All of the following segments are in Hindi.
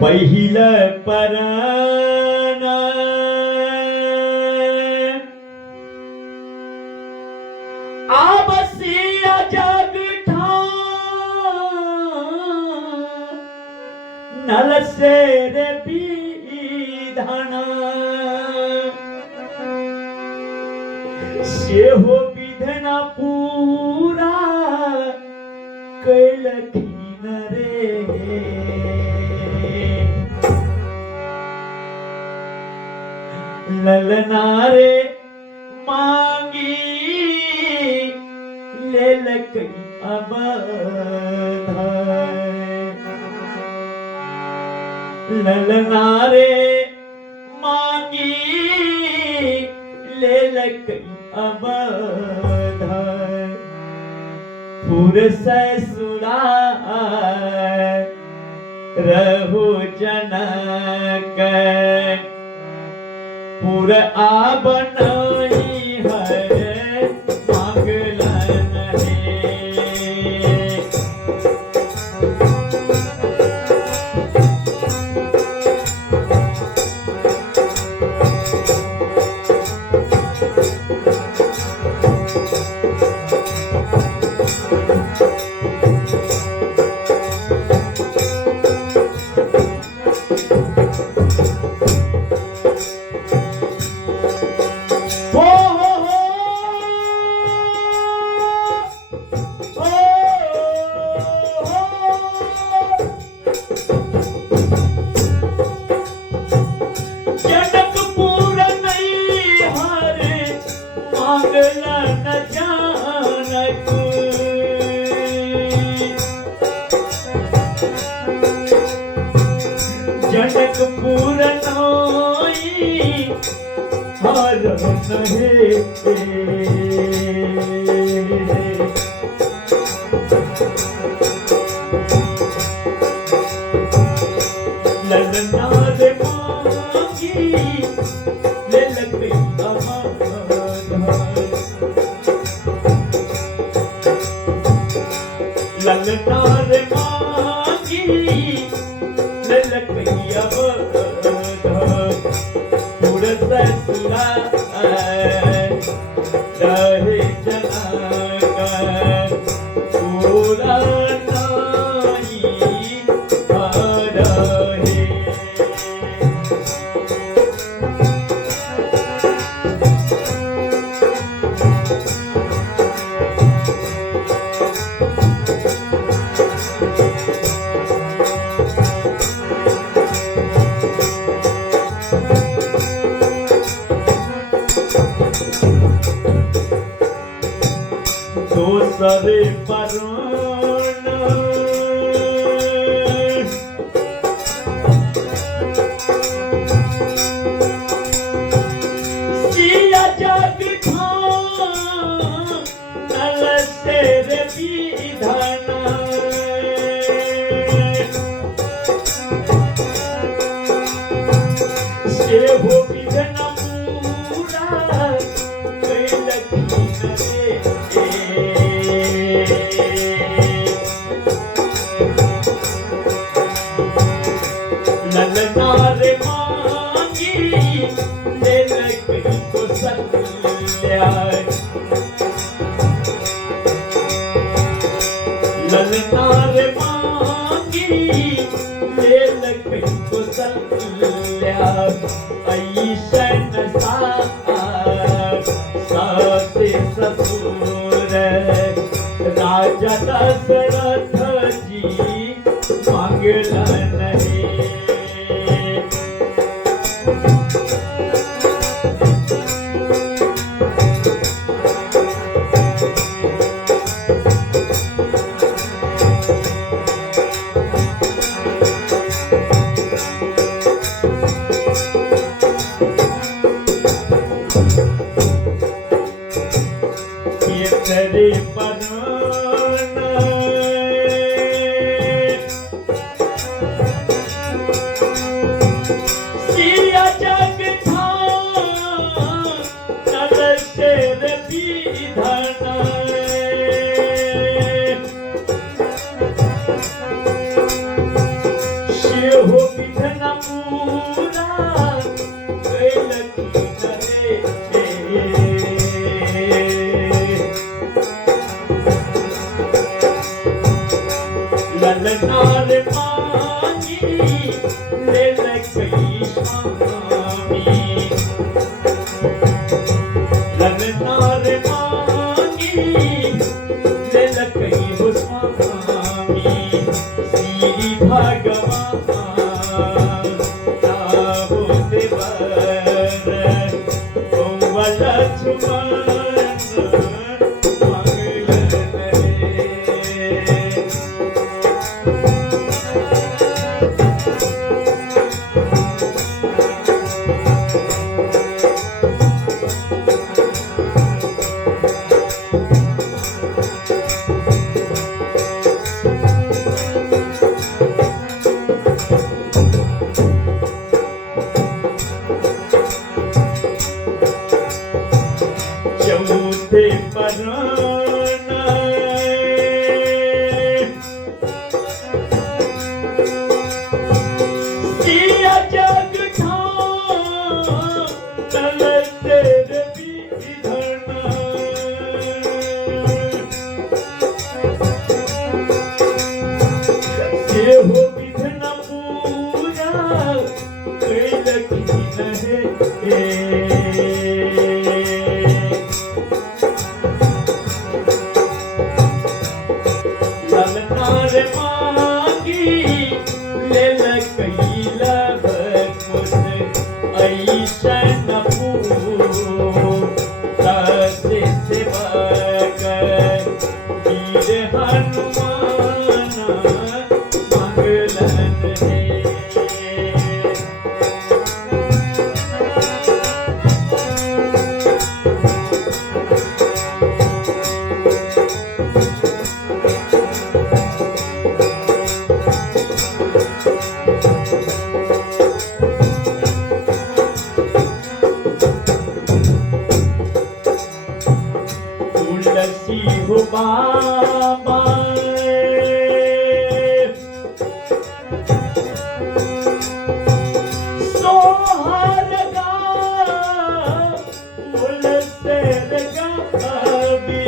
पहिलं परण आबसिया जग नल से रे विधान से हो विधना पूरा कैलखिन रे ललना रे मांगी लेलकै अवध ललना रे मांगी लेलकै अवध पुर ससुरा रहु जनक पुर आबन हर मांगलन रे जनकपुर नोई हर नहे ललना रे मांगी लेलकै अवध ललना रे मांगी लेलकै अवध पुर ससुरा रहे जनक पूरा नाई रहे दोसरे परण सिया जग नल से रे विधान से हो विधन पूरा कैलखिन रे ललना रे मांगी लेलकै कौशल्या ललना रे मांगी लेलकै कौशल्या ऐसन सासे ससुर राजा दशरथ जी मांगलन रे केसरी परण विघन पूरा कैल ललनार मांगी ले लकई स्वामी ललनार मांगी ले लकई हो स्वामी श्री भगवान ताबो देवर गोवल छुमन मंगल चौथे परान सिया जग ठाम चलते विधन से हो विधन पूरा कैल ललनार मांगी ले लकई लबकुश ऐसन पूसे सेवक वीर हनुमान मंगलन है तुलसी हो बाबा सोहर गा तुलसी गावी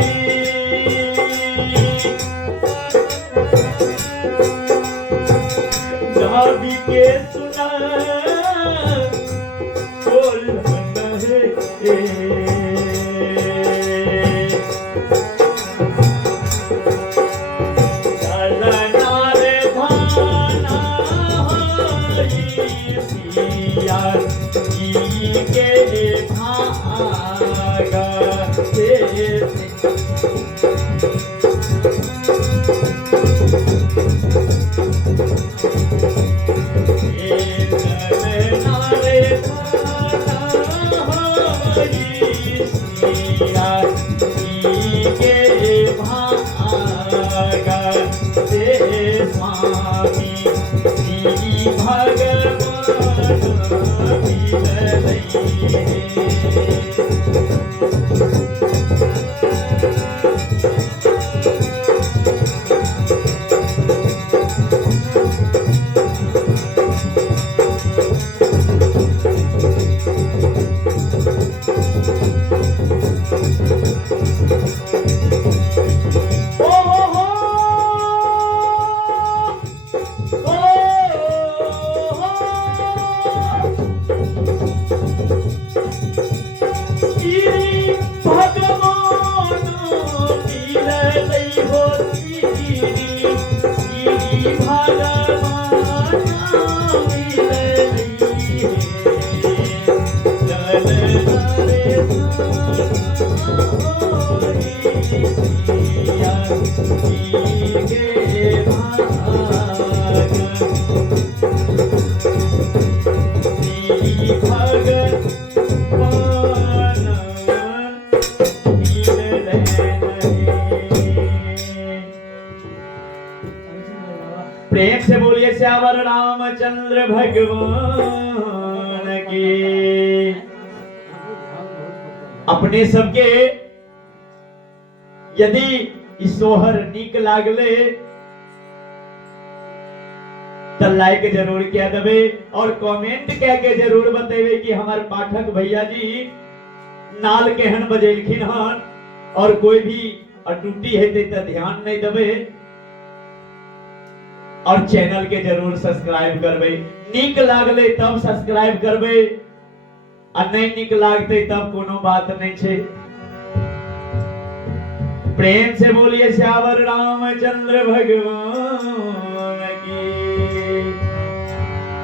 गावी के सुना बोलन है के भागा स्वामी श्री प्रेम से बोलिए श्यावर रामचंद्र भगवान की। अपने सबके यदि सोहर नीक लागले तो लाइक जरूर किया देवे और कमेंट कह के जरूर बतेवे कि हमारे पाठक भैया जी नाल केहन बजेलखिन हन और कोई भी अटूटी है तो ध्यान नहीं देवे और चैनल के जरूर सब्सक्राइब करबे। नीक लागले तब सब्सक्राइब करबे और नहीं नीक लागते तब कोनो बात नहीं छे। प्रेम से बोलिए श्यावर रामचंद्र भगवान की।